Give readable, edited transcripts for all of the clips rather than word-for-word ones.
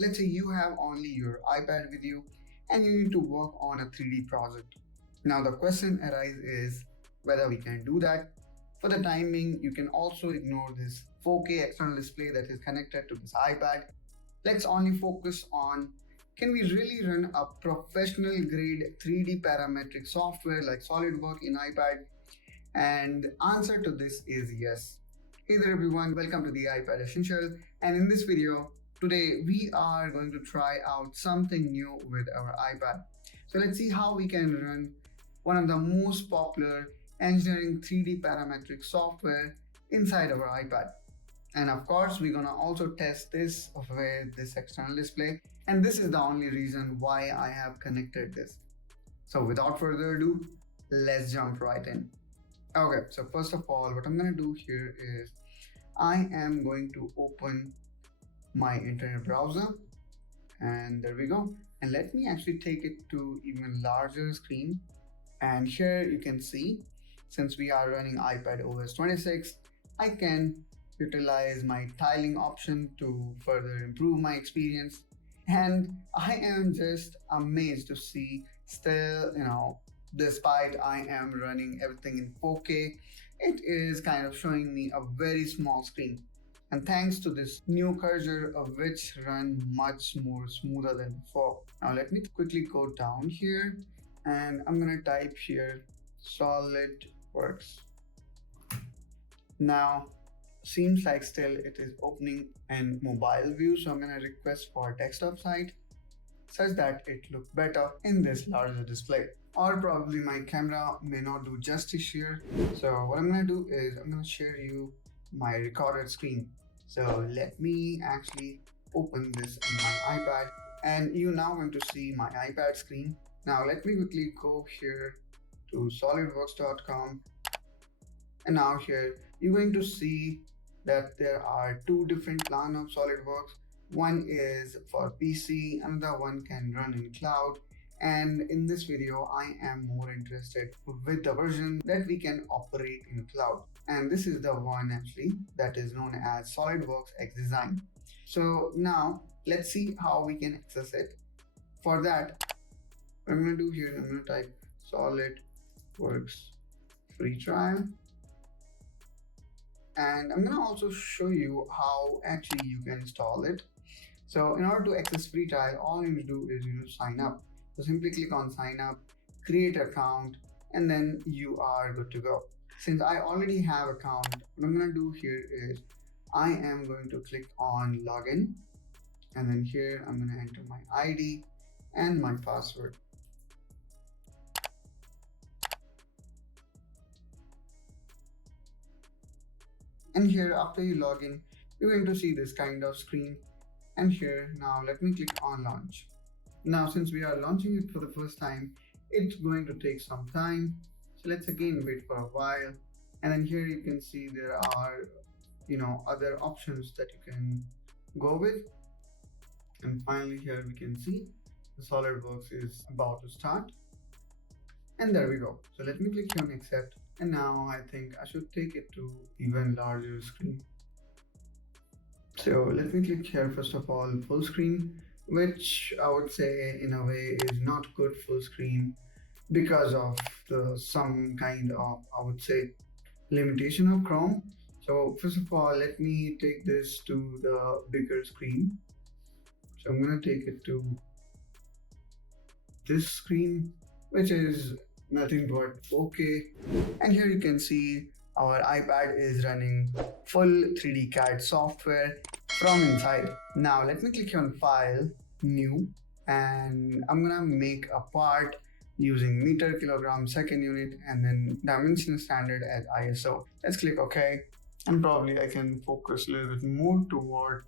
let's say you have only your iPad with you and you need to work on a 3D project. Now the question arises is whether we can do that. For the time being, you can also ignore this 4K external display that is connected to this iPad. Let's only focus on, can we really run a professional grade 3D parametric software like SolidWorks in iPad? And the answer to this is yes. Hey there everyone, welcome to the iPad Essential, and in this video today we are going to try out something new with our iPad. So let's see how we can run one of the most popular engineering 3D parametric software inside our iPad. And of course, we're gonna also test this with this external display. And this is the only reason why I have connected this. So without further ado, let's jump right in. Okay, so first of all, what I'm gonna do here is I am going to open my internet browser, and there we go. And let me actually take it to even larger screen. And here you can see, since we are running iPadOS 26, I can utilize my tiling option to further improve my experience. And I am just amazed to see still, despite I am running everything in 4K, it is kind of showing me a very small screen. And thanks to this new cursor, of which run much more smoother than before. Now let me quickly go down here and I'm gonna type here SolidWorks. Now seems like still it is opening in mobile view, so I'm gonna request for desktop side such that it looks better in this larger display. Or probably my camera may not do justice here. So what I'm gonna do is I'm gonna share you my recorded screen. So let me actually open this in my iPad, and you now going to see my iPad screen. Now let me quickly go here to solidworks.com, and now here you're going to see that there are two different plans of SolidWorks. One is for PC, another one can run in cloud. And in this video, I am more interested with the version that we can operate in cloud. And this is the one actually that is known as SolidWorks X Design. So now let's see how we can access it. For that, what I'm going to do here, I'm going to type SolidWorks free trial. And I'm going to also show you how actually you can install it. So in order to access free trial, all you need to do is sign up. So simply click on sign up, create an account, and then you are good to go. Since I already have account, what I'm going to do here is I am going to click on login, and then here I'm going to enter my ID and my password. And here after you log in, you're going to see this kind of screen. And here now let me click on launch. Now since we are launching it for the first time, it's going to take some time. So let's again wait for a while. And then here you can see there are other options that you can go with. And finally here we can see the SolidWorks is about to start. And there we go. So let me click here on accept. And now I think I should take it to even larger screen. So let me click here first of all full screen, which I would say in a way is not good full screen because of some kind of, I would say, limitation of Chrome. So first of all, let me take this to the bigger screen. So I'm going to take it to this screen, which is nothing but 4K. And here you can see our iPad is running full 3D CAD software from inside. Now let me click on file, new, and I'm gonna make a part using meter, kilogram, second unit, and then dimension standard as ISO. Let's click OK, and probably I can focus a little bit more toward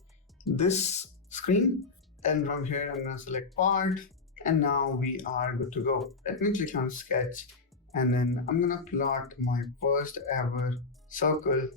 this screen. And from here I'm gonna select part, and now we are good to go. Let me click on sketch, and then I'm gonna plot my first ever circle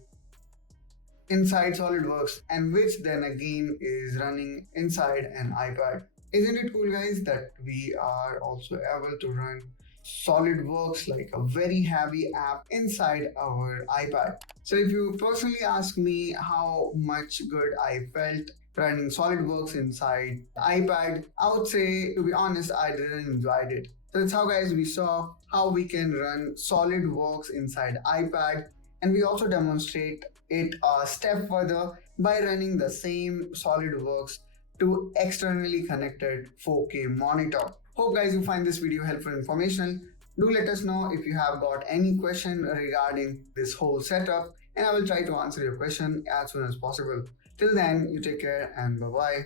inside SolidWorks, and which then again is running inside an iPad. Isn't it cool, guys, that we are also able to run SolidWorks like a very heavy app inside our iPad? So if you personally ask me how much good I felt running SolidWorks inside iPad, I would say, to be honest, I didn't enjoy it. So that's how, guys, we saw how we can run SolidWorks inside iPad, and we also demonstrate it a step further by running the same SolidWorks to externally connected 4K monitor. Hope, guys, you find this video helpful and informational. Do let us know if you have got any question regarding this whole setup, and I will try to answer your question as soon as possible. Till then, you take care and bye bye.